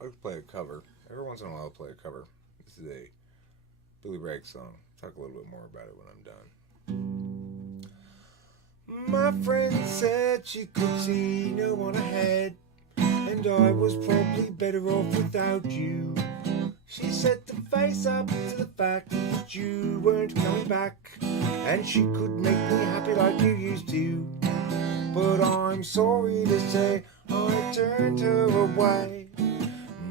I'll play a cover. Every once in a while, I'll play a cover. This is a Billy Bragg song. Talk a little bit more about it when I'm done. My friend said she could see no one ahead, and I was probably better off without you. She said to face up to the fact that you weren't coming back, and she could make me happy like you used to. But I'm sorry to say I turned her away,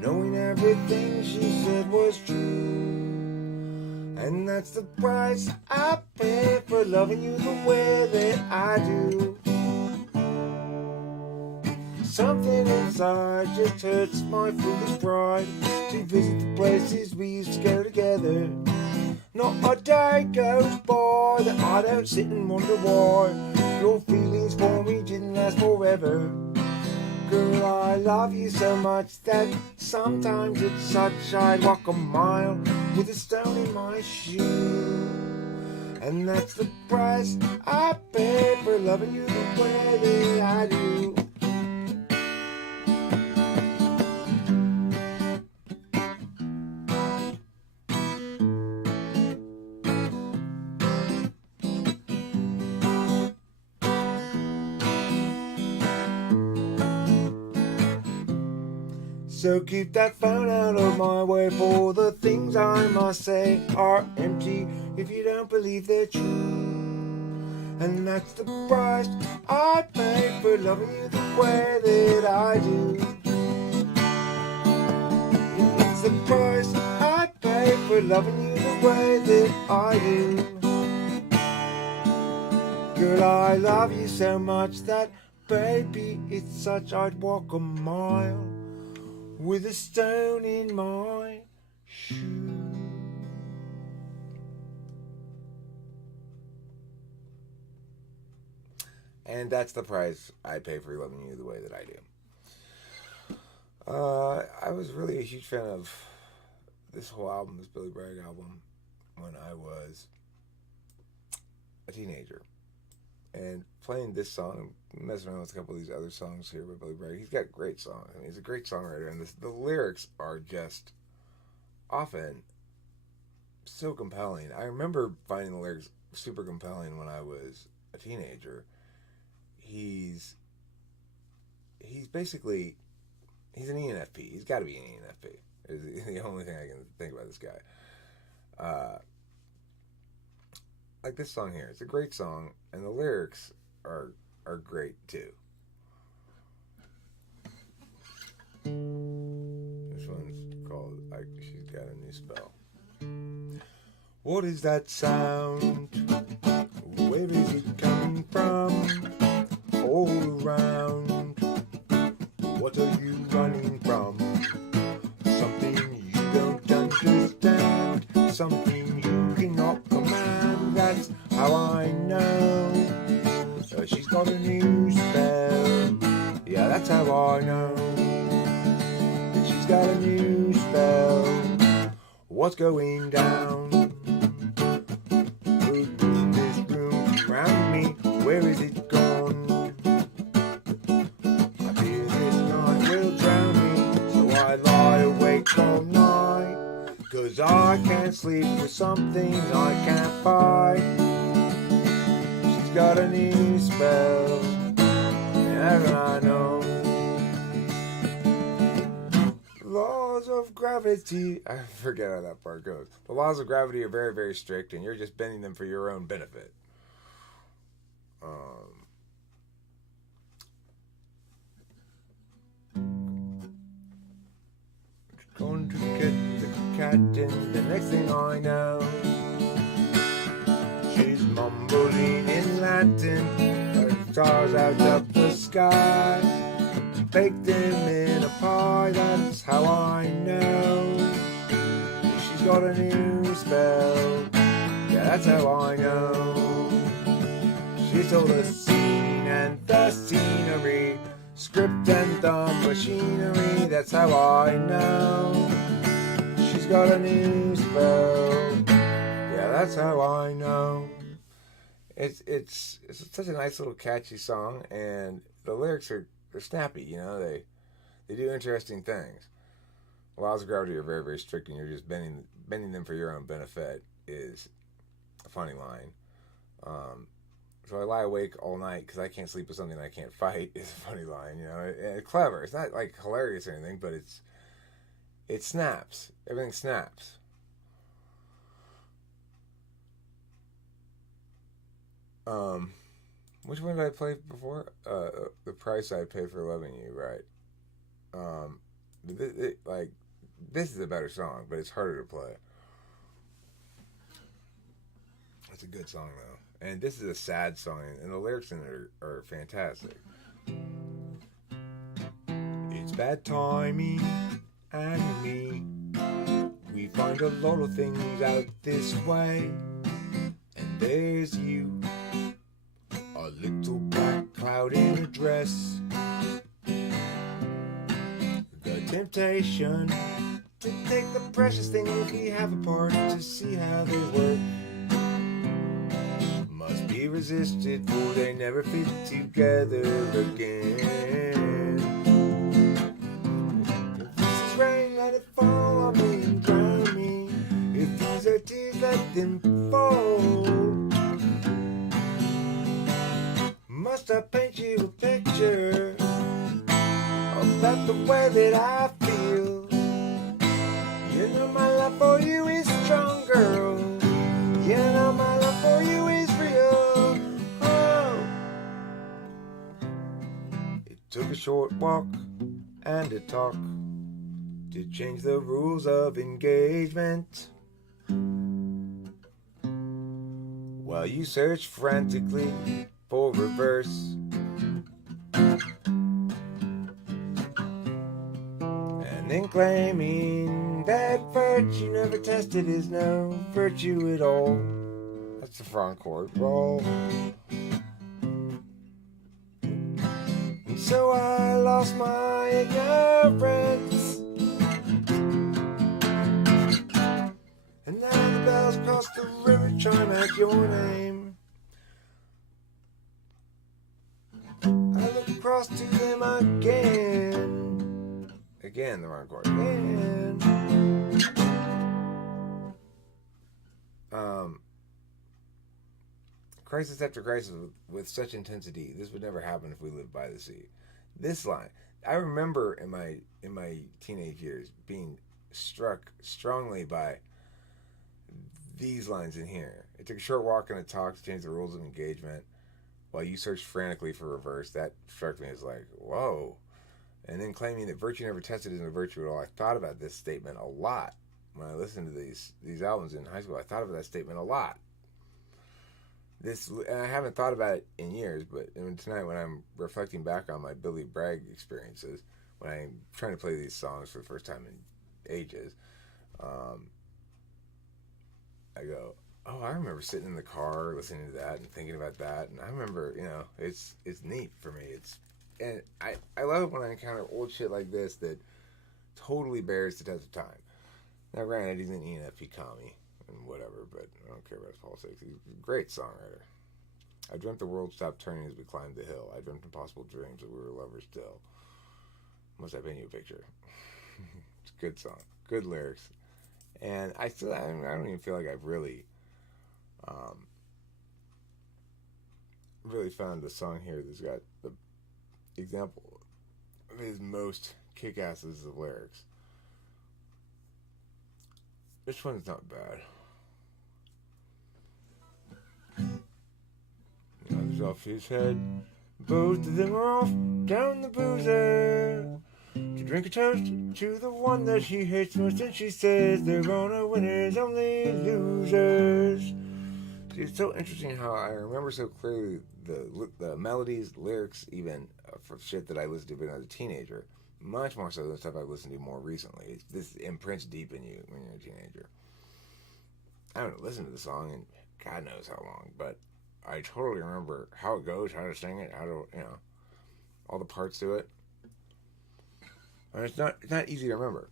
knowing everything she said was true. And that's the price I pay for loving you the way that I do. Something inside just hurts my foolish pride to visit the places we used to go together. Not a day goes by that I don't sit and wonder why your feelings for me didn't last forever. Girl, I love you so much that sometimes it's such I'd walk a mile with a stone in my shoe. And that's the price I pay for loving you the way that I do. So keep that phone out of my way, for the things I must say are empty if you don't believe they're true. And that's the price I pay for loving you the way that I do. And that's the price I pay for loving you the way that I do. Girl, I love you so much that, baby, it's such I'd walk a mile with a stone in my shoe. And that's the price I pay for loving you the way that I do. I was really a huge fan of this whole album, this Billy Bragg album, when I was a teenager. And playing this song, messing around with a couple of these other songs here by Billy Bragg. He's got great songs. I mean, he's a great songwriter, and the lyrics are just often so compelling. I remember finding the lyrics super compelling when I was a teenager. He's basically he's an ENFP. He's got to be an ENFP. Is the only thing I can think about this guy. Like this song here. It's a great song, and the lyrics are great too. This one's called She's Got a New Spell. What is that sound? Where is it coming from? All around. What are you running from? Something you don't understand. Something you cannot command. That's how I know. She's got a new spell. Yeah, that's how I know. She's got a new spell. What's going down? Who's in this room around me? Where is it gone? I fear this night will drown me, so I lie awake all night. 'Cause I can't sleep with something I can't fight. She's got a new spell, and I know. Laws of gravity, I forget how that part goes. The laws of gravity are very, very strict, and you're just bending them for your own benefit. Going to get the cat, and the next thing I know, she's mumbling in Latin, her stars out of the sky. Bake them in a pie, that's how I know. She's got a new spell, yeah, that's how I know. She's all the scene and the scenery, script and the machinery, that's how I know. She's got a new spell, yeah, that's how I know. It's such a nice little catchy song, and the lyrics are snappy, you know, they do interesting things. laws of gravity are very, very strict, and you're just bending them for your own benefit is a funny line. So I lie awake all night because I can't sleep with something I can't fight is a funny line. It's clever. It's not like hilarious or anything, but it snaps. Everything snaps. Which one did I play before? The price I pay for loving you, right? This is a better song, but it's harder to play. It's a good song though, and this is a sad song, and the lyrics in it are fantastic. It's bad timing, and me. We find a lot of things out this way, and there's you. A little black cloud in a dress. The temptation to take the precious things we have apart to see how they work must be resisted, for they never fit together again. If this is rain, let it fall on me and drown me. If these are tears, let them fall. Must I paint you a picture about the way that I feel? You know my love for you is strong, girl. You know my love for you is real. Oh. It took a short walk and a talk to change the rules of engagement. While you search frantically for reverse, and then claiming that virtue never tested is no virtue at all. That's the front chord roll. And so I lost my ignorance, and now the bells across the river chime out your name. I look across to them again. Again, the wrong chord. Again. Crisis after crisis with such intensity. This would never happen if we lived by the sea. This line, I remember in my teenage years being struck strongly by these lines in here. It took a short walk and a talk to change the rules of engagement. While you searched frantically for reverse, that struck me as like, whoa. And then claiming that virtue never tested isn't a virtue at all. I thought about this statement a lot when I listened to these albums in high school. I thought about that statement a lot. And I haven't thought about it in years, but tonight when I'm reflecting back on my Billy Bragg experiences, when I'm trying to play these songs for the first time in ages, I go, oh, I remember sitting in the car listening to that and thinking about that, and I remember, it's neat for me. And I love when I encounter old shit like this that totally bears the test of time. Now, granted, he's an ENFP commie and whatever, but I don't care about his politics. He's a great songwriter. I dreamt the world stopped turning as we climbed the hill. I dreamt impossible dreams that we were lovers still. Must I paint you a picture? It's a good song, good lyrics, and I don't even feel like I've really found a song here that's got the example of his most kick-asses of lyrics. This one's not bad. The other's off his head. Both of them are off down the boozer to drink a toast to the one that she hates most, and she says they're gonna winners, only losers. It's so interesting how I remember so clearly the melodies, lyrics, even for shit that I listened to when I was a teenager, much more so than stuff I've listened to more recently. This imprints deep in you when you're a teenager. I haven't listened to the song in God knows how long, but I totally remember how it goes, how to sing it, how to, all the parts to it. And it's not easy to remember.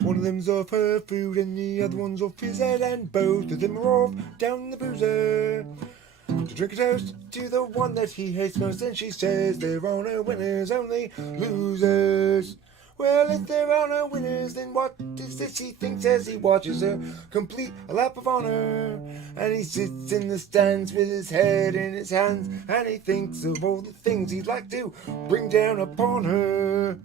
One of them's off her food and the other one's off his head, and both of them are off down the boozer to drink a toast to the one that he hates most, and she says they're on her winners, only losers. Well, if there are no winners, then what is this he thinks as he watches her complete a lap of honor? And he sits in the stands with his head in his hands, and he thinks of all the things he'd like to bring down upon her.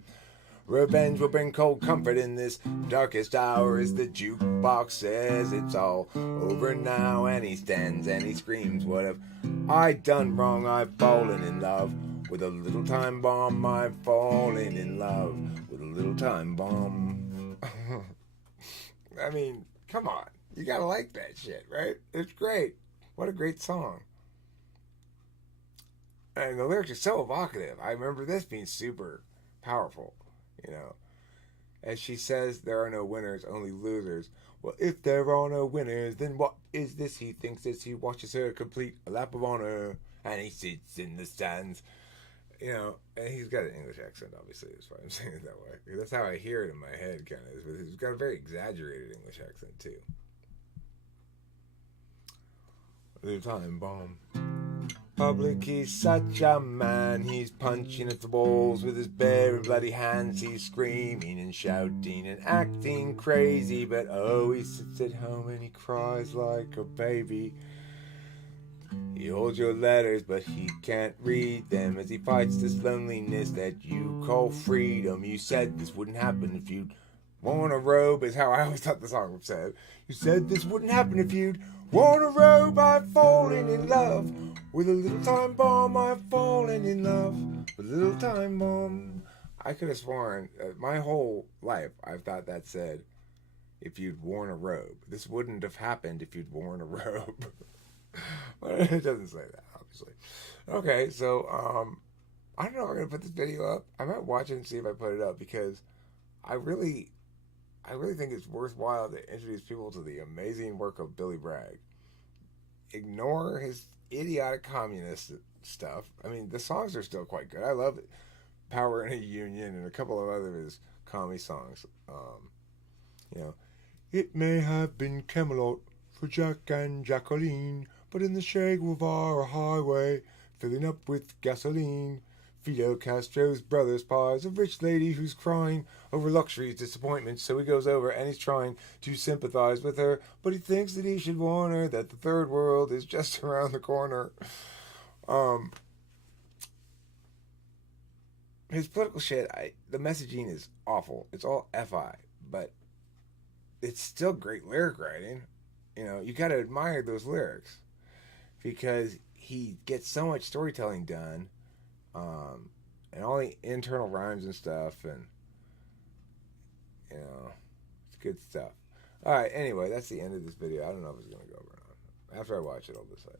Revenge will bring cold comfort in this darkest hour as the jukebox says it's all over now. And he stands and he screams, what have I done wrong? I've fallen in love with a little time bomb. I've fallen in love with a little time bomb. I mean, come on. You gotta like that shit, right? It's great. What a great song. And the lyrics are so evocative. I remember this being super powerful. You know, as she says, there are no winners, only losers. Well, if there are no winners, then what is this he thinks as he watches her complete a lap of honor? And he sits in the stands. You know, and he's got an English accent, obviously, that's why I'm saying it that way. That's how I hear it in my head, kind of. He's got a very exaggerated English accent, too. The time bomb. Public, he's such a man. He's punching at the walls with his bare and bloody hands. He's screaming and shouting and acting crazy. But oh, he sits at home and he cries like a baby. He holds your letters, but he can't read them as he fights this loneliness that you call freedom. You said this wouldn't happen if you'd worn a robe, is how I always thought the song was said. You said this wouldn't happen if you'd worn a robe. I've fallen in love with a little time bomb. I've fallen in love with a little time bomb. I could have sworn my whole life I've thought that said, if you'd worn a robe. This wouldn't have happened if you'd worn a robe. But it doesn't say that, obviously. Okay, so I don't know if I'm going to put this video up. I might watch it and see if I put it up, because I really think it's worthwhile to introduce people to the amazing work of Billy Bragg. Ignore his idiotic communist stuff. I mean, the songs are still quite good. I love it. Power in a Union and a couple of other of his commie songs. You know, it may have been Camelot for Jack and Jacqueline, but in the Che Guevara highway, filling up with gasoline. Fidel Castro's brother spies a rich lady who's crying over luxury's disappointment, so he goes over and he's trying to sympathize with her, but he thinks that he should warn her that the third world is just around the corner. His political shit, the messaging is awful. It's all FI, but it's still great lyric writing. You know, you gotta admire those lyrics, because he gets so much storytelling done. And all the internal rhymes and stuff, and you know, it's good stuff. Alright, anyway, that's the end of this video. I don't know if it's gonna go over or not. After I watch it, I'll decide.